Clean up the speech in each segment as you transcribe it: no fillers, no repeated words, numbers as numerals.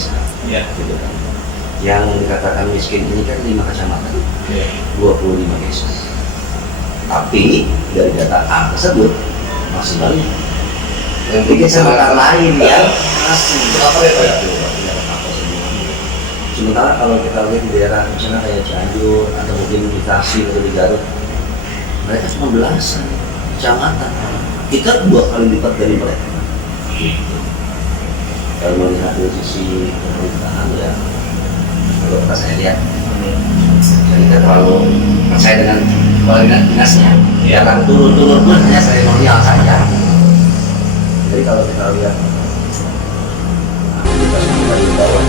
desa. Gitu kan. Yang dikatakan miskin ini kan 5 kecamatan, 25 desa. Tapi dari data A tersebut masih banyak yang bikin kecamatan lain yang masih berapa ya? Sementara kalau kita lihat di daerah misalnya kayak Cianjur atau mungkin di Tasik atau di Garut, mereka cuma belasan kecamatan. Kita 2 kali lipat dari mereka. Gitu. Kalau melihat dari sisi pemerintahan ya, kalau saya lihat, kita terlalu percaya dengan kepala dinasnya. Ya kan turun-turun pun hanya seremonial saja. Jadi kalau kita lihat aktivitas yang dari bawah,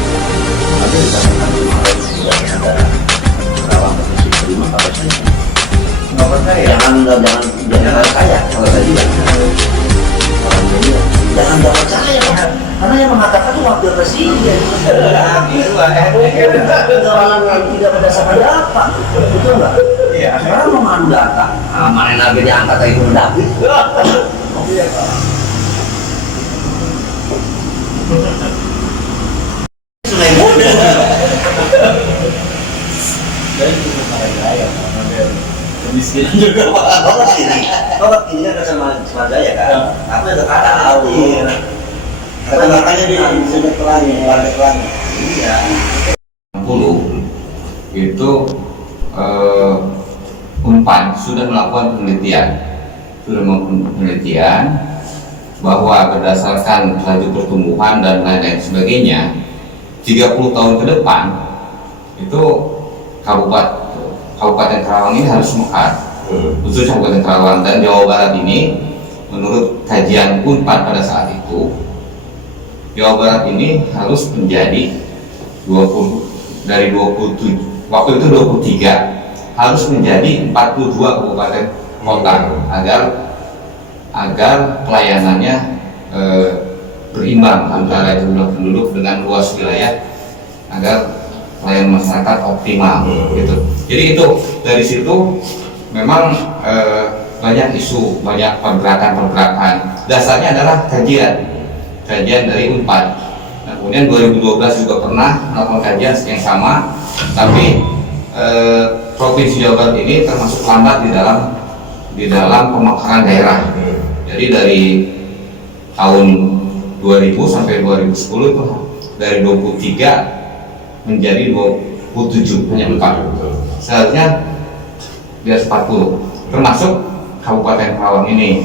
ada di sana kemarin sudah ada Karawang posisi terima kabar saya. Nggak percaya. Jangan percaya kalau tadi orang ini jangan percaya karena yang mengatakan itu wakil presiden. Orang tidak berdasarkan data, betul nggak? Iya. Sekarang mau nganu data, mana lagi diangkat dari Mendagri? Sungai Muda. Dari itu Maragaya, model kemiskinan juga Pak. Kok ini kan sama Jaya kan? Aku udah tahu. Kata-katanya di Sungai Pelangi, Warga Pelangi. Iya. 60 itu Unpad sudah melakukan penelitian bahwa berdasarkan laju pertumbuhan dan lain-lain sebagainya 30 tahun ke depan itu Kabupaten Karawang ini harus mekar, khususnya Kabupaten Karawang dan Jawa Barat ini. Menurut kajian Unpad pada saat itu, Jawa Barat ini harus menjadi 20 dari 27 waktu itu 23 harus menjadi 42 kabupaten kota agar pelayanannya berimbang antara jumlah penduduk dengan luas wilayah agar pelayanan masyarakat optimal gitu. Jadi itu dari situ memang banyak isu, banyak pergerakan. Dasarnya adalah kajian dari Unpad. Nah, kemudian 2012 juga pernah melakukan kajian yang sama, tapi Provinsi Jawa Barat ini termasuk lambat di dalam pemekaran daerah. Jadi dari tahun 2000 sampai 2010 itu dari 23 menjadi 27, hanya 4. Seharusnya di atas 40, termasuk Kabupaten Karawang ini.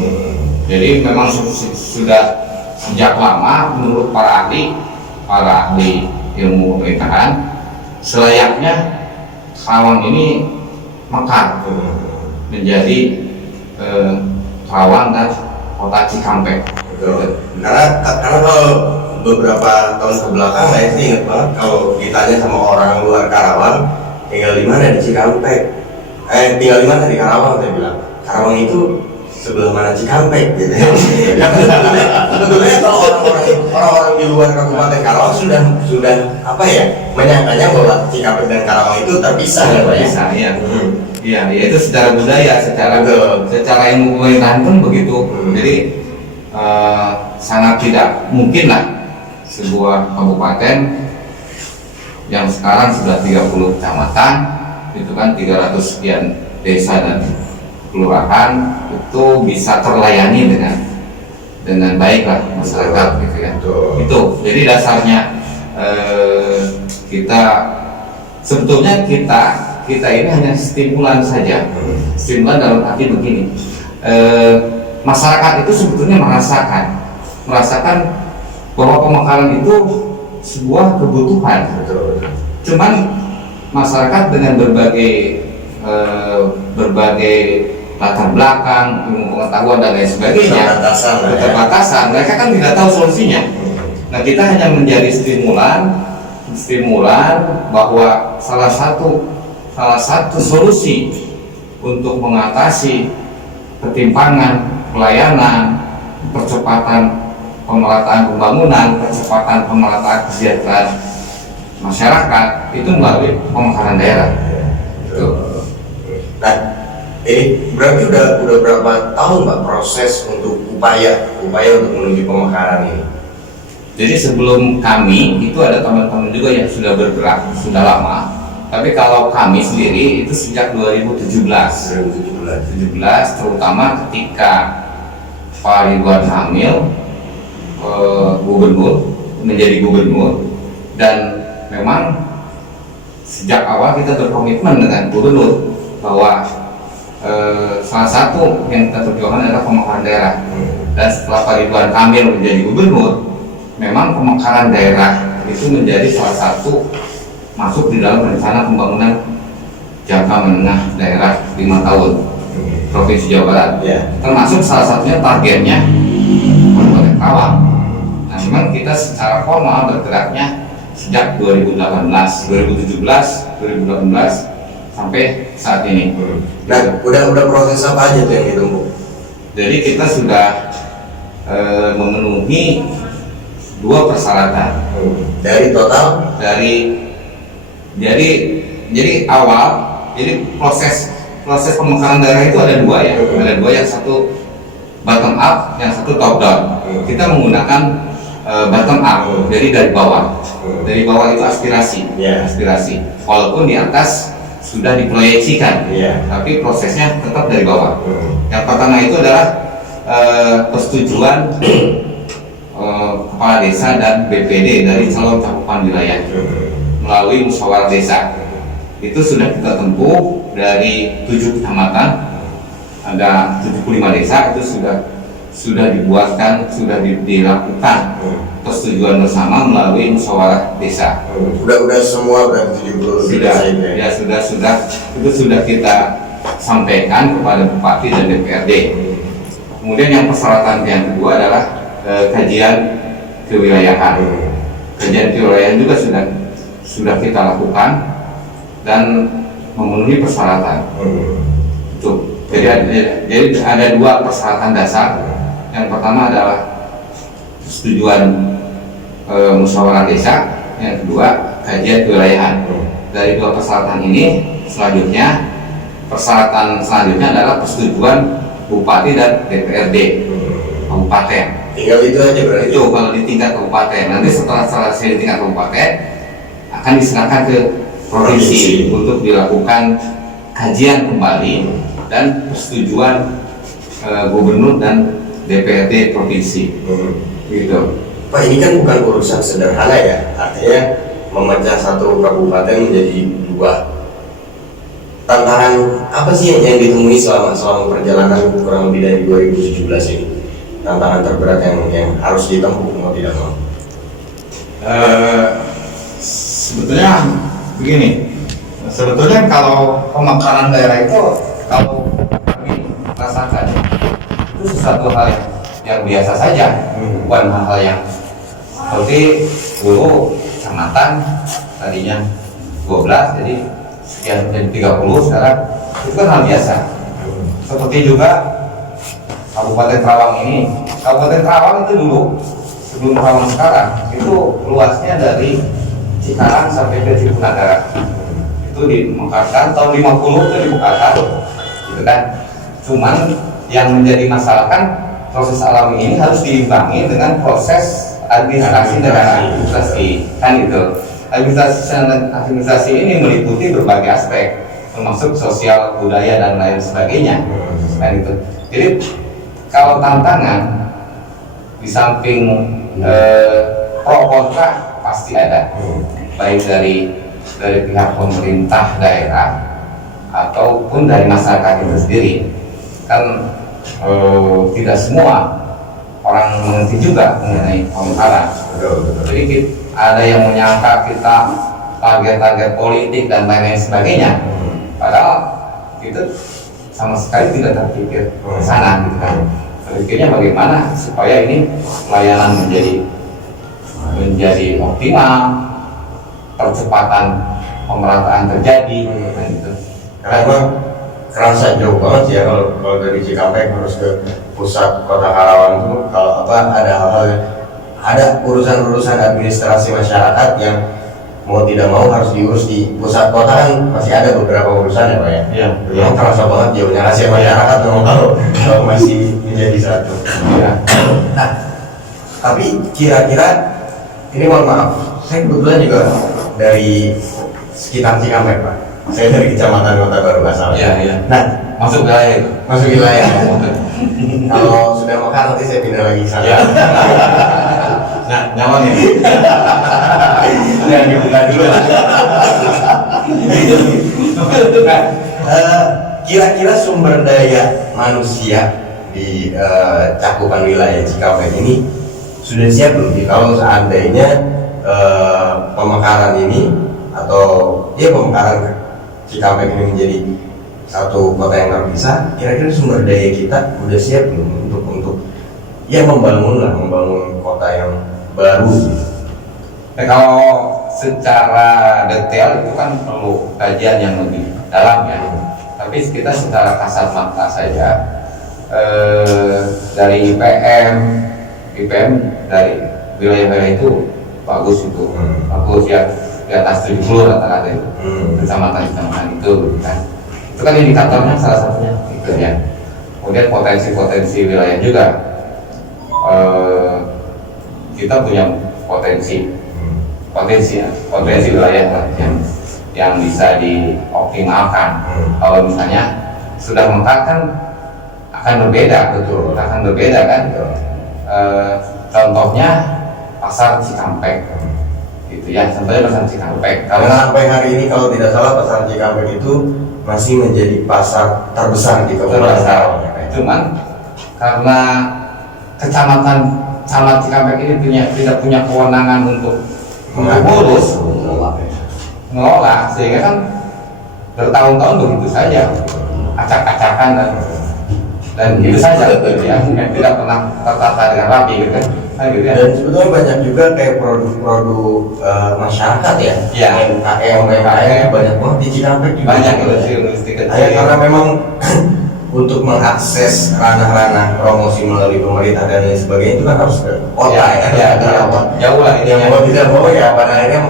Jadi memang sudah sejak lama menurut para ahli ilmu pemerintahan selayaknya Karawang ini mekar menjadi Karawang dan Kota Cikampek. Karena kalau beberapa tahun kebelakang saya sih ingat banget kalau ditanya sama orang luar Karawang tinggal di mana di Cikampek, tinggal di mana di Karawang, saya bilang Karawang itu sebelah mana Cikampek gitu. Sebetulnya kalau orang-orang di luar Kabupaten Karawang sudah apa ya menyangkanya bahwa Cikampek dan Karawang itu terpisah ya Pak ya. Iya. Iya, itu secara budaya, secara ilmu pemerintahan pun begitu. Jadi sangat tidak mungkin lah sebuah kabupaten yang sekarang sudah 30 kecamatan, itu kan 300 sekian desa dan kelurahan itu bisa terlayani dengan baik lah masyarakat gitu ya. Itu jadi dasarnya kita sebetulnya kita ini hanya stimulan saja. Stimulan dalam arti begini, masyarakat itu sebetulnya merasakan bahwa pemekaran itu sebuah kebutuhan. Cuman masyarakat dengan berbagai latar belakang, ilmu pengetahuan dan lain sebagainya, keterbatasan, mereka kan tidak tahu solusinya. Nah, kita hanya menjadi stimulan bahwa salah satu solusi untuk mengatasi ketimpangan pelayanan, percepatan pemerataan pembangunan, percepatan pemerataan kesejahteraan masyarakat itu melalui pemekaran daerah. Nah, ini berarti udah berapa tahun Pak proses untuk upaya untuk menuju pemekaran ini? Jadi sebelum kami itu ada teman-teman juga yang sudah bergerak sudah lama. Tapi kalau kami sendiri itu sejak 2017 terutama ketika Pak Ridwan Kamil menjadi gubernur, dan memang sejak awal kita berkomitmen dengan gubernur bahwa salah satu yang kita perjuangkan adalah pemekaran daerah. Dan setelah Pak Ridwan Kamil menjadi gubernur, memang pemekaran daerah itu menjadi salah satu masuk di dalam rencana pembangunan jangka menengah daerah 5 tahun Provinsi Jawa Barat. Termasuk salah satunya targetnya Kabupaten Karawang. Nah, memang kita secara formal bergeraknya sejak 2018, 2017, 2018 sampai saat ini. Nah, udah proses apa aja tuh yang ditempuh? Jadi kita sudah memenuhi 2 persyaratan. Dari total? Jadi awal, jadi proses pemekaran daerah itu ada 2 ya. Ada 2, yang satu bottom up, yang satu top down. Kita menggunakan bottom up, jadi dari bawah. Dari bawah itu aspirasi, aspirasi. Walaupun di atas sudah diproyeksikan, tapi prosesnya tetap dari bawah. Yang pertama itu adalah persetujuan kepala desa dan BPD dari calon cakupan wilayah melalui musyawarah desa. Itu sudah kita tempuh dari 7 kecamatan, ada 75 desa, itu sudah dibuatkan, sudah dilakukan persetujuan bersama melalui musyawarah desa. Udah semua berarti 70 desa ini. Ya sudah itu sudah kita sampaikan kepada Bupati dan DPRD. Kemudian yang persyaratan yang kedua adalah kajian kewilayahan. Kajian kewilayahan juga sudah kita lakukan dan memenuhi persyaratan. Itu. Jadi ada 2 persyaratan dasar. Yang pertama adalah persetujuan musyawarah desa, yang kedua kajian kewilayahan. Dari 2 persyaratan ini, persyaratan selanjutnya adalah persetujuan Bupati dan DPRD kabupaten. Tinggal itu aja berarti. Itu kalau di tingkat kabupaten. Nanti setelah selesai di tingkat kabupaten akan diserahkan ke provinsi untuk dilakukan kajian kembali dan persetujuan gubernur dan DPRD provinsi. Gitu. Pak, ini kan bukan urusan sederhana ya. Artinya memecah satu kabupaten menjadi 2. Tantangan apa sih yang ditemui selama perjalanan kurang lebih dari 2017 ini? Tantangan terberat yang harus ditempuh mau tidak mau? Sebetulnya begini, kalau pemekaran daerah itu kalau kami rasakan itu sesuatu hal yang biasa saja, bukan hal yang seperti dulu kecamatan tadinya 12 jadi sekian menjadi 30 sekarang, itu kan hal biasa. Seperti juga Kabupaten Karawang ini. Kabupaten Karawang itu dulu sebelum Karawang sekarang itu luasnya dari Cikarang sampai ke Cipunagara. Itu dimekarkan tahun 50 itu dimekarkan, gitu kan. Cuman yang menjadi masalah kan proses alami ini harus diimbangi dengan proses administrasi negara, administrasi kan itu. Administrasi ini meliputi berbagai aspek, termasuk sosial, budaya dan lain sebagainya, kan itu. Jadi kalau tantangan di samping pro kontra pasti ada, baik dari pihak pemerintah daerah ataupun dari masyarakat itu sendiri. Kan tidak semua orang mengerti juga mengenai pemekaran. Jadi ada yang menyangka kita target-target politik dan lain-lain sebagainya, padahal kita sama sekali tidak terpikir ke sana, gitu kan. Terpikirnya bagaimana supaya ini pelayanan menjadi optimal, percepatan pemerataan terjadi, kan gitu. Karena kerasa jauh banget ya kalau dari Cikampek harus ke pusat kota Karawang itu, kalau ada urusan-urusan administrasi masyarakat yang mau tidak mau harus diurus di pusat kota, kan masih ada beberapa urusan ya Pak ya. Iya. Yang terasa banget jauhnya rahasia masyarakat kalau masih menjadi satu. Iya. Nah, tapi kira-kira Ini mohon maaf, saya kebetulan juga dari sekitar Cikampek Pak. Saya dari Kecamatan Kota Baru asalnya. Iya, iya. Nah, Masuk wilayah itu. masuk wilayah. Kalau sudah makan nanti saya pindah lagi ke sana. Ya. Nah, nyaman ya. Jangan dibuka dulu. Nah, kira-kira sumber daya manusia di cakupan wilayah Cikampek ini sudah siap belum? Kalau seandainya pemekaran ini atau ya pemekaran Cikampek ini menjadi satu kota yang terpisah, kira-kira sumber daya kita udah siap belum untuk ya membangun kota yang baru gitu. Kalau secara detail itu kan perlu kajian yang lebih dalam ya. Tapi kita secara kasat mata saja dari IPM dari wilayah-wilayah itu bagus itu, bagus ya di atas 70 rata-rata itu, kecamatan-kecamatan itu kan. Itu kan indikatornya salah satunya itu ya. Kemudian potensi wilayah juga, kita punya potensi wilayah lah yang bisa dioptimalkan. Kalau misalnya sudah lengkap kan akan berbeda, akan berbeda kan. Contohnya pasar Cikampek, gitu ya. Contohnya pasar Cikampek. Karena sampai hari ini kalau tidak salah pasar Cikampek itu masih menjadi pasar terbesar di Kabupaten Karawang. Cuman karena kecamatan Cikampek ini tidak punya kewenangan untuk mengurus, mengelola, sehingga kan bertahun-tahun begitu saja, acak-acakan dan itu saja gitu ya, tidak pernah tertata dengan rapi gitu kan. Gitu ya. Dan sebetulnya banyak juga kayak produk-produk masyarakat ya, UMKM banyak banget di Cikampek juga. Banyak industri kecil. Karena memang untuk mengakses ranah-ranah promosi melalui pemerintah dan lain sebagainya itu kan harus ke kota ya. Jauh lah ini. Yang mau tidak mau ya pada akhirnya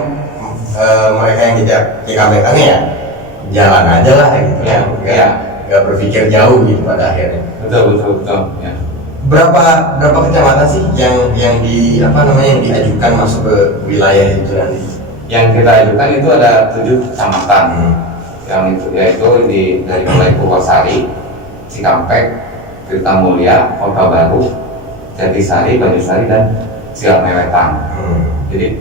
mereka yang tidak Cikampek ya jalan aja lah gitu ya. Nggak berpikir jauh gitu pada akhirnya. Betul ya. Berapa kecamatan sih yang yang diajukan masuk ke wilayah itu nanti? Yang kita ajukan itu ada 7 kecamatan. Yang itu yaitu dari mulai Purwosari, Cikampek, Tirtamulya, Kota Baru, Jatisari, Banyusari dan Cilamewetan. Jadi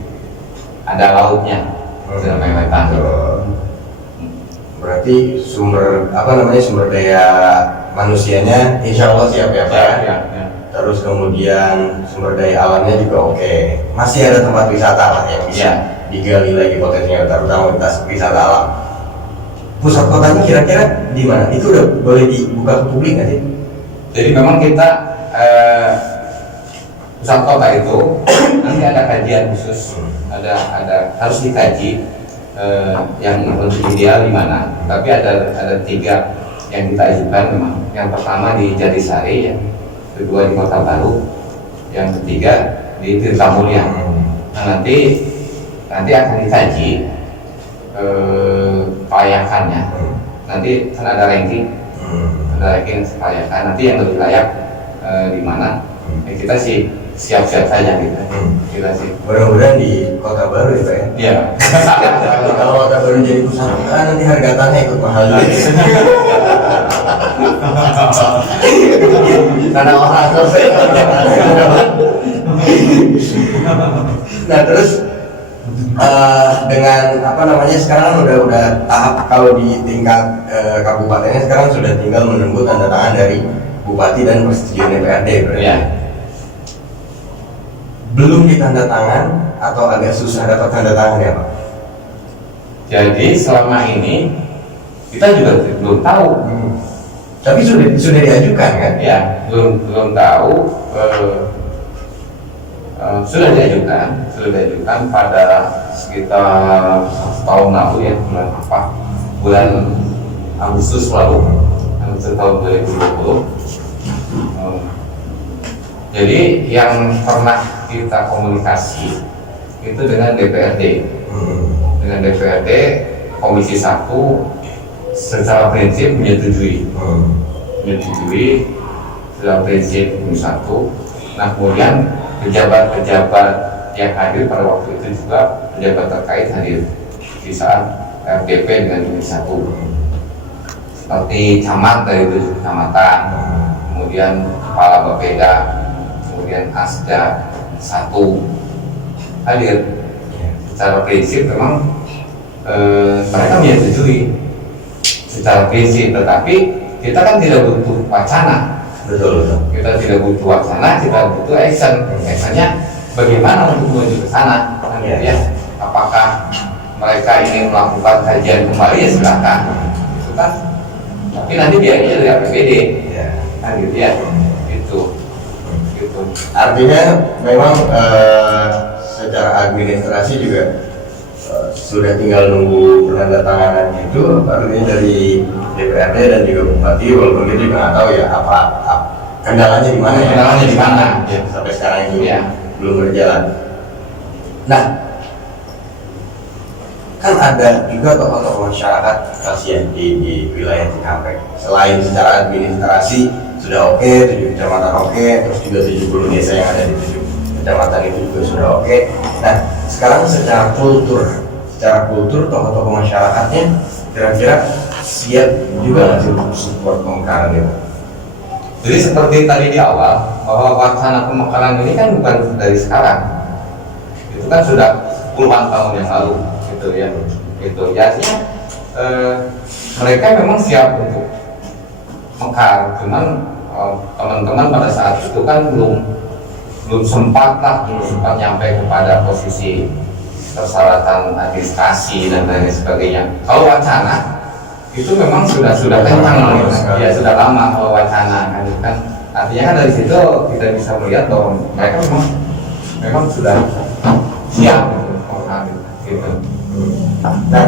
ada lautnya, Cilamewetan. Berarti sumber daya manusianya insya Allah siap ya Pak. Ya. Terus kemudian sumber daya alamnya juga oke. Masih ada tempat wisata lah yang bisa digali lagi potensinya, terutama wisata alam. Pusat kotanya kira-kira di mana? Itu udah boleh dibuka ke publik nggak sih? Jadi memang kita pusat kota itu nanti ada kajian khusus, ada harus dikaji yang lebih ideal di mana. Tapi ada 3 yang kita ajukan memang. Yang pertama di Jatisari, yang kedua di Kota Baru, yang ketiga di Tirtamulya. Nah nanti akan dikaji kelayakannya. Nanti kan ada ranking kelayakan. Nanti yang lebih layak di mana? Kita sih siap-siap saja gitu. Kita sih. Mudah-mudahan di Kota Baru ya Pak ya. Iya. Kalau Kota Baru jadi pusat kota nanti harga tanah ikut mahal juga. Karena orang selesai. Nah terus dengan sekarang udah tahap kalau di tingkat kabupatennya sekarang sudah tinggal menunggu tanda tangan dari bupati dan persetujuan DPRD berarti. Iya. Belum ditanda tangan atau agak susah dapat tanda tangan ya Pak? Jadi selama ini kita juga belum tahu. Tapi sudah diajukan kan? Ya, belum tahu. Sudah diajukan pada sekitar tahun lalu ya, bulan Agustus lalu, tahun 2020. Jadi yang pernah kita komunikasi itu dengan DPRD, Komisi 1 secara prinsip menyetujui secara prinsip Komisi 1. Nah kemudian pejabat-pejabat yang hadir pada waktu itu juga pejabat terkait hadir di saat RDP dengan Komisi 1, seperti camat dari 7 kecamatan, kemudian kepala Bapeda, kemudian Asda 1 hadir. Secara prinsip memang mereka menyetujui secara prinsip, tetapi kita kan tidak butuh wacana. Betul. Kita tidak butuh wacana, kita butuh action. Actionnya bagaimana untuk menuju ke sana? Ya, apakah mereka ingin melakukan kajian kembali, ya silakan, gitu kan. Tapi nanti biayanya dari APBD, kan gitu ya. Gitu. Artinya memang secara administrasi juga sudah tinggal nunggu penandatanganan itu, artinya dari DPRD dan juga Bupati, walaupun kita juga nggak tahu ya apa kendalanya di mana ya. Kendalanya di mana? Sampai sekarang itu Ya. belum berjalan. Nah, kan ada juga tokoh-tokoh masyarakat kasihan di wilayah Cikampek. Selain secara administrasi sudah oke, 7 kecamatan oke, terus juga 70 desa yang ada di 7 kecamatan itu juga sudah oke. Nah, sekarang secara kultur tokoh-tokoh masyarakatnya kira-kira siap juga nggak sih untuk support pemekaran itu? Jadi seperti tadi di awal, bahwa wacana pemekaran ini kan bukan dari sekarang, itu kan sudah puluhan tahun yang lalu, gitu ya. Gitu. Ya, artinya mereka memang siap untuk mekar, cuman teman-teman pada saat itu kan belum sempat nyampe kepada posisi persyaratan administrasi dan lain sebagainya. Kalau wacana itu memang sudah kencang, ya sudah lama kalau wacana kan artinya kan dari situ kita bisa melihat bahwa mereka memang sudah siap gitu. Nah,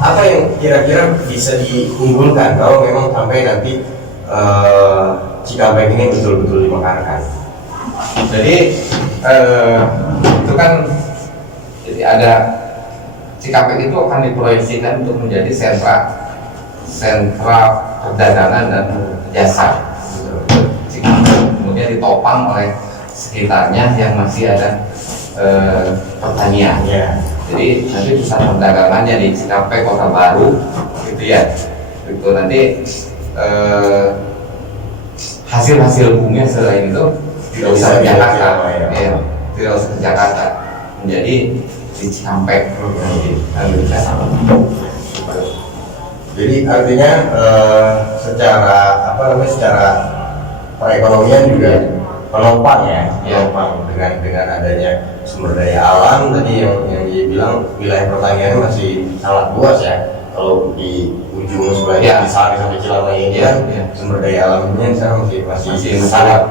apa yang kira-kira bisa diunggulkan kalau memang sampai nanti Cikampek ini betul-betul dimekarkan? Jadi itu kan jadi ada Cikampek itu akan diproyeksikan untuk menjadi sentra perdagangan dan jasa. Kemudian ditopang oleh sekitarnya yang masih ada pertanian. Jadi nanti pusat perdagangannya di Cikampek Kota Baru, gitu ya. Itu nanti hasil bumi selain itu tidak usah ke Jakarta, tidak usah ke Jakarta, menjadi di Cikampek. Jadi artinya secara secara perekonomian juga menopang dengan adanya sumber daya alam tadi yang dibilang wilayah pertaniannya masih sangat luas ya. Kalau di ujung sebelah di Sari sampai Cilamaya ini kan sumber daya alamnya sekarang masih sangat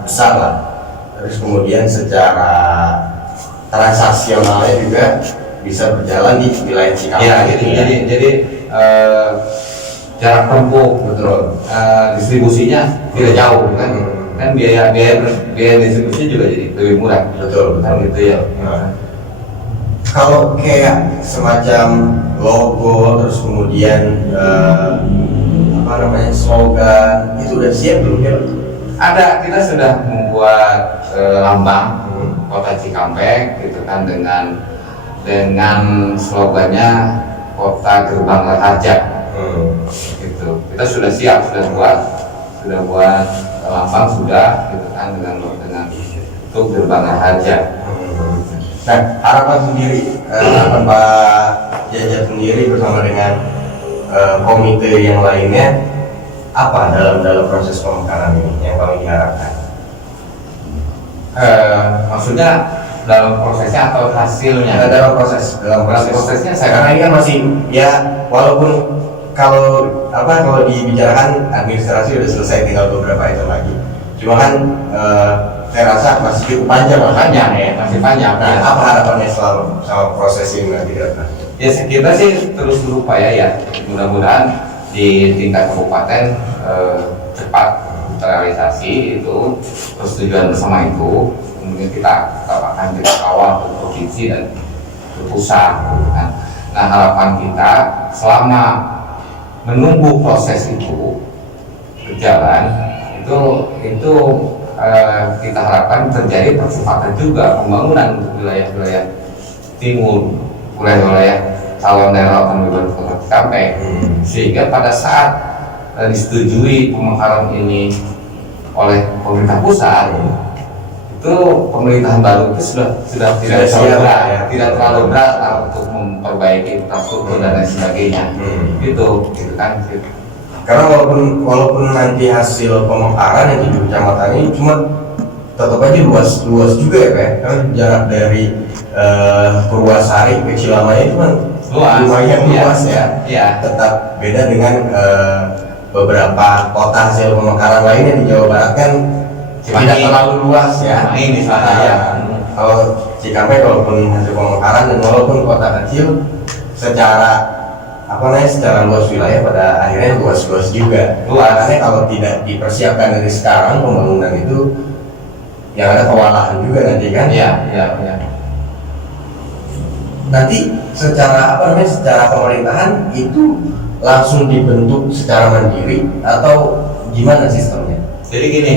besar lah. Terus kemudian secara transaksionalnya juga bisa berjalan di wilayah Cikampek. Jadi jarak tempuh distribusinya tidak jauh kan biaya distribusinya juga jadi lebih murah. Betul. Gitu ya. Kalau kayak semacam logo terus kemudian slogan itu udah siap belum ya? Ada, kita sudah membuat lambang Kota Cikampek gitu kan dengan slogannya Kota Gerbang Raharja. Gitu. Kita sudah siap, sudah buat lambang gitu kan dengan itu Gerbang Raharja. Nah, harapan Pak Jajat sendiri bersama dengan komite yang lainnya apa dalam proses pemekaran ini yang paling diharapkan? Maksudnya dalam prosesnya atau hasilnya? Dalam prosesnya karena ini kan masih ya walaupun kalau dibicarakan administrasi udah selesai, tinggal beberapa item lagi. Cuma kan saya rasa masih cukup panjang masih panjang. Nah, apa harapannya sama proses ini nanti? Ya kita sih terus berupaya ya, mudah-mudahan di tingkat kabupaten cepat terrealisasi itu persetujuan bersama itu. Kemudian kita akan kawal ke provinsi dan ke pusat. Nah harapan kita selama menunggu proses itu berjalan itu kita harapkan terjadi percepatan juga pembangunan untuk wilayah-wilayah timur, wilayah-wilayah calon daerah otonomi baru Kota Cikampek, sehingga pada saat disetujui pemekaran ini oleh pemerintah pusat, itu pemerintahan baru itu sudah tidak terlalu berat lah untuk memperbaiki infrastruktur dan lain sebagainya. Gitu kan. Karena walaupun nanti hasil pemekaran yang 7 kecamatan ini cuma tetap aja luas juga ya Pak ya? Karena jarak dari Purwasari ke Cilamaya itu kan lumayan luas ya. Tetap beda dengan beberapa kota hasil pemekaran lainnya di Jawa Barat kan tidak terlalu luas ya. Ini saya. Kalau Cikampek walaupun hasil pemekaran dan walaupun kota kecil secara luas wilayah pada akhirnya luas juga. Makanya kalau tidak dipersiapkan dari sekarang pembangunan itu yang ada kewalahan juga nanti kan? Iya. Nanti secara pemerintahan itu langsung dibentuk secara mandiri atau gimana sistemnya? Jadi gini,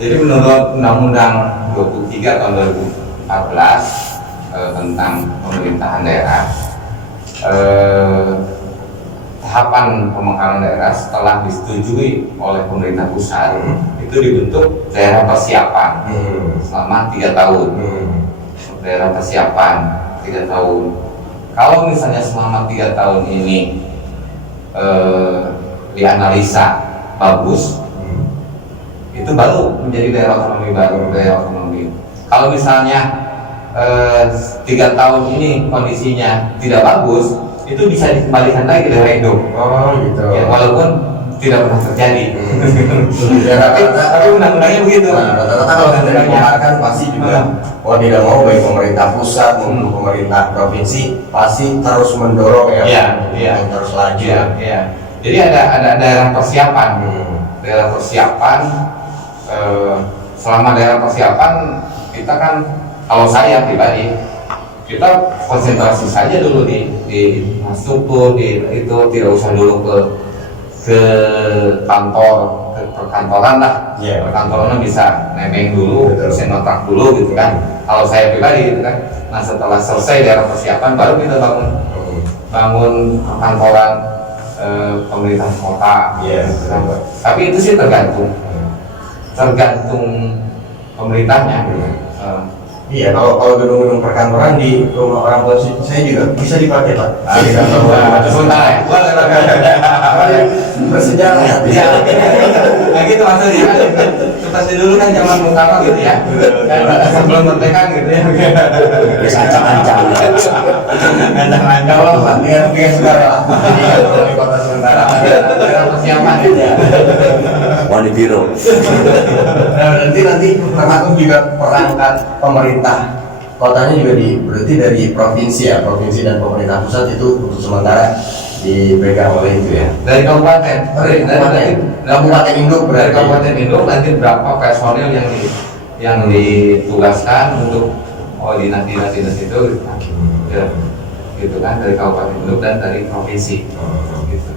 menurut Undang-Undang 23 tahun 2014 tentang pemerintahan daerah, tahapan pemekaran daerah setelah disetujui oleh pemerintah pusat itu dibentuk daerah persiapan selama 3 tahun. Daerah persiapan 3 tahun. Kalau misalnya selama 3 tahun ini dianalisa bagus, itu baru menjadi daerah otonomi baru, daerah otonomi. Kalau misalnya 3 tahun ini kondisinya tidak bagus, itu bisa dikembalikan lagi daerah hidup. Oh gitu. Ya, walaupun tidak pernah terjadi. Tapi undang-undangnya begitu. Rata-rata kalau sudah dibongkarkan pasti juga mau tidak mau baik pemerintah pusat maupun pemerintah provinsi pasti terus mendorong terus laju. Jadi ada daerah persiapan. Daerah persiapan. Selama daerah persiapan kita kan, kalau saya pribadi, kita konsentrasi saja dulu di infrastruktur, itu tidak usah dulu ke kantor, ke perkantoran lah. Perkantoran bisa nebeng dulu, bisa notak dulu gitu kan. Kalau saya pribadi gitu kan. Nah setelah selesai daerah persiapan baru kita bangun perkantoran pemerintah kota. Gitu kan. Tapi itu sih tergantung pemerintahnya. Iya, kalau gedung-gedung perkantoran di rumah orang tua saya juga bisa dipakai Pak. Sebentar ya. Bersejarah. Iya. Nah gitu maksudnya kan. Seperti dulu kan zaman Bung Karno gitu ya. Sebelum merdeka gitu ya. Bisa ancang-ancang. Ancang-ancang loh Pak. Dengan sekarang. Di kota sementara. Daerah persiapan gitu ya. Warna biru. Nah, nanti termasuk juga perangkat pemerintah kotanya juga berarti dari provinsi ya, provinsi dan pemerintah pusat itu untuk sementara dipegang oleh itu ya. Dari kabupaten, kabupaten induk dari kabupaten induk nanti berapa personil yang ditugaskan untuk dinas itu, gitu kan, dari kabupaten induk dan dari provinsi. Gitu.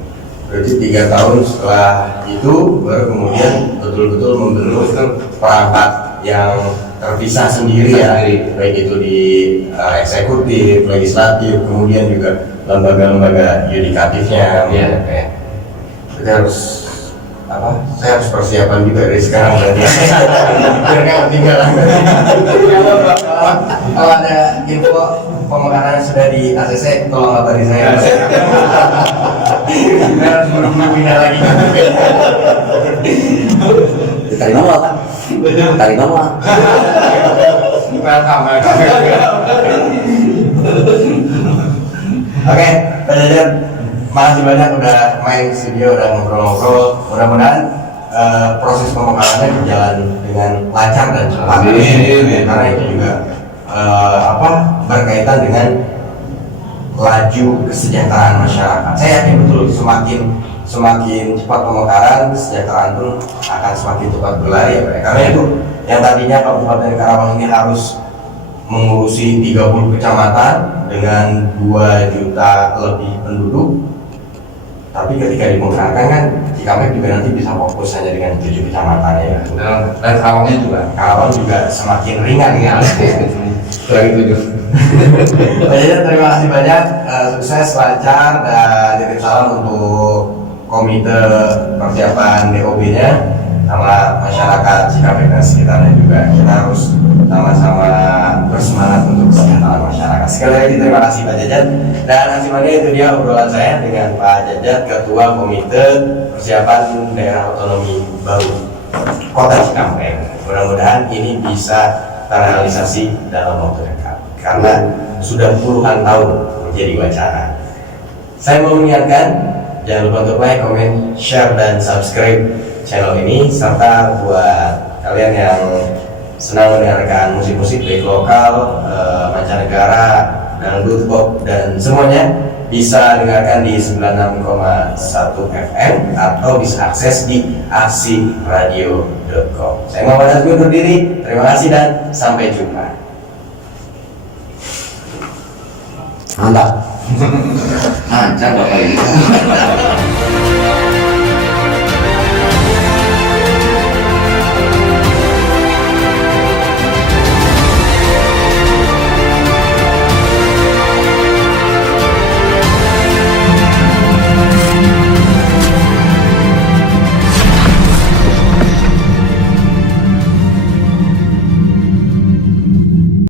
Berarti 3 tahun setelah itu baru kemudian betul-betul membentuk perangkat yang terpisah sendiri ya, baik itu di eksekutif, legislatif, kemudian juga lembaga-lembaga yudikatifnya. Jadi saya harus persiapan juga dari sekarang berarti. Biar nggak ketinggalan. Kalau ada info pemekaran sudah di ACC, tolong kabari saya. Biar harus buru-buru pindah lagi. Ditarik nama Pak. Ditarik nama. Oke, Pak Jajar, makasih banyak udah main studio, udah ngobrol-ngobrol. Mudah-mudahan proses pemekarannya berjalan dengan lancar dan cepat. Karena itu juga berkaitan dengan laju kesejahteraan masyarakat. Saya yakin betul semakin cepat pemekaran, kesejahteraan pun akan semakin cepat berlari ya Pak. Karena itu yang tadinya Kabupaten Karawang ini harus mengurusi 30 kecamatan dengan 2 juta lebih penduduk, Tapi ketika dipenggerakkan kan Cikampek juga nanti bisa fokus hanya dengan 7 kecamatan ya. Dan Karawangnya juga. Karawang juga semakin ringan ya. Lagi 7. Pak Jajat, terima kasih banyak, sukses, lancar, dan titip salam untuk komite persiapan DOB-nya sama masyarakat Cikampek dan sekitarnya juga. Kita harus sama-sama bersemangat untuk kesejahteraan masyarakat. Sekali lagi terima kasih Pak Jajat, dan hasilnya itu dia obrolan saya dengan Pak Jajat, Ketua Komite Persiapan Daerah Otonomi Baru Kota Cikampek. Mudah-mudahan ini bisa terrealisasi dalam waktu dekat, karena sudah puluhan tahun menjadi wacana. Saya mau mengingatkan, jangan lupa untuk like, comment, share, dan subscribe channel ini, serta buat kalian yang senang mendengarkan musik-musik baik lokal, mancanegara, dangdut, pop, dan semuanya bisa dengarkan di 96,1 FM atau bisa akses di aksiradio.com. Saya Muhammad Azmi undur diri, terima kasih dan sampai jumpa. Mantap. Lancar Bapak ini.